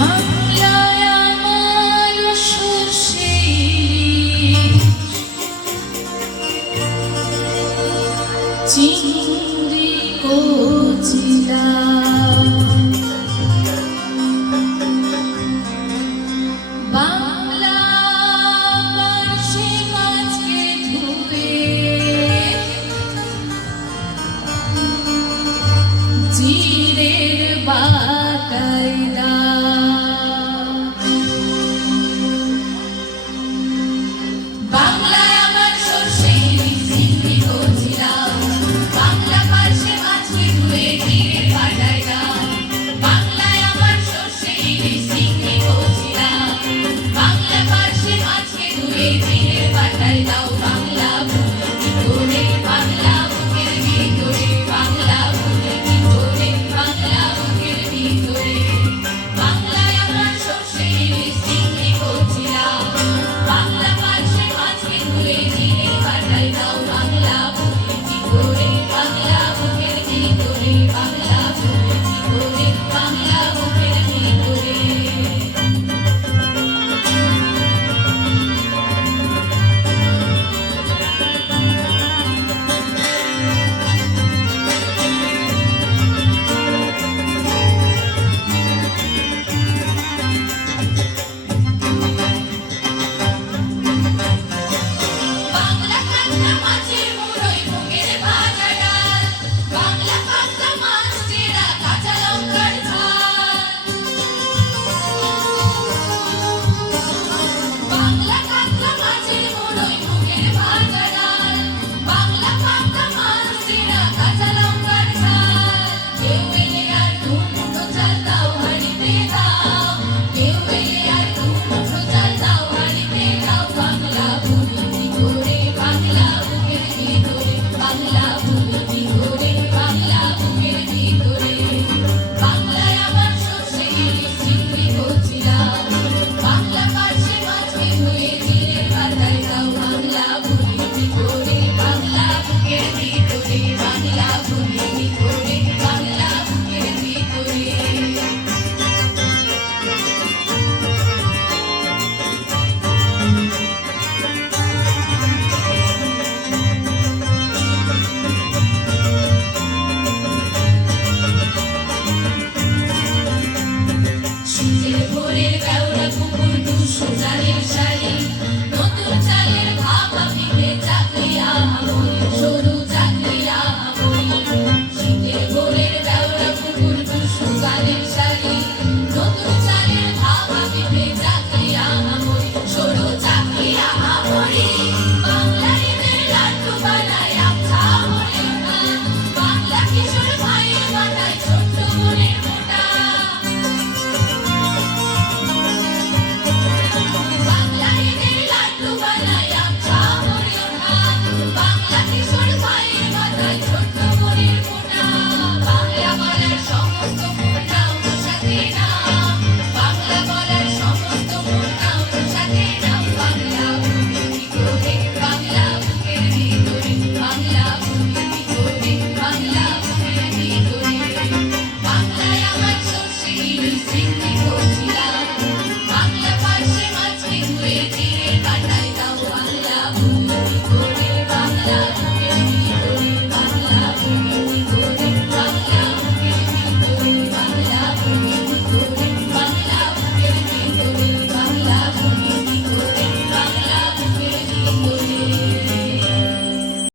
বাংলায় আমার সর্ষে চিংড়ি কচিলা বাংলা পার্শে মাছকে ধুয়ে জিরের বাটাই বাংলায় আমার সর্ষে চিংড়ি কচিলা বাংলা পার্শে মাছকে ধুয়ে জিরের বাটাই বাংলায় আমার সর্ষে চিংড়ি কচিলা বাংলা পার্শে মাছকে ধুয়ে জিরের বাটাই দাও বাংলা ভুলে বাংলা বুকের ভিতরে বাংলা ভুলে বাংলা বুকের ভিতরে বাংলায় আমার সর্ষে চিংড়ি কচিলা বাংলা পার্শে মাছকে ধুয়ে জিরের বাটাই দাও বাংলা ভুলে বাংলা বুকের ভিতরে বাংলা ভুলে বাংলা বুকের ভিতরে বাংলা কাঁচা মাছের মুড়োয় মুগের ভাজা ডাল বাংলা কাঁচা মাছ চেরা কাঁচা লঙ্কার ঝাল বাংলা কাঁচা মাছের মুড়োয় মুগের ভাজা ডাল বাংলা কাঁচা মাছ চেরা কাঁচা লঙ্কার ঝাল কেউ এলে আর দু মুঠো চাল দাও হাঁড়িতে দাও কেউ এলে আর দু মুঠো চাল দাও হাঁড়িতে দাও বাংলা ভুলি করে বাংলা বুকের ভিতরে বাংলা ভুলি করে বাংলা বুকের ভিতরে বাংলায় আমার সর্ষে চিংড়ি কচিলা বাংলা পার্শে মাছকে ধুয়ে জিরের বাটাই দাও বাংলা ভুলি করে বাংলা বুকের ভিতরে বাংলা ভুলি করে বাংলা বুকের ভিতরে শীতের ভোরের কেওড়া পুকুর দুশো চালের শাড়ি নতুন চালের ভাপা পিঠে চাকরিয়া আমরি সরু চাকরিয়া আমরি শীতের ভোরের কেওড়া পুকুর দুশো চালের শাড়ি নতুন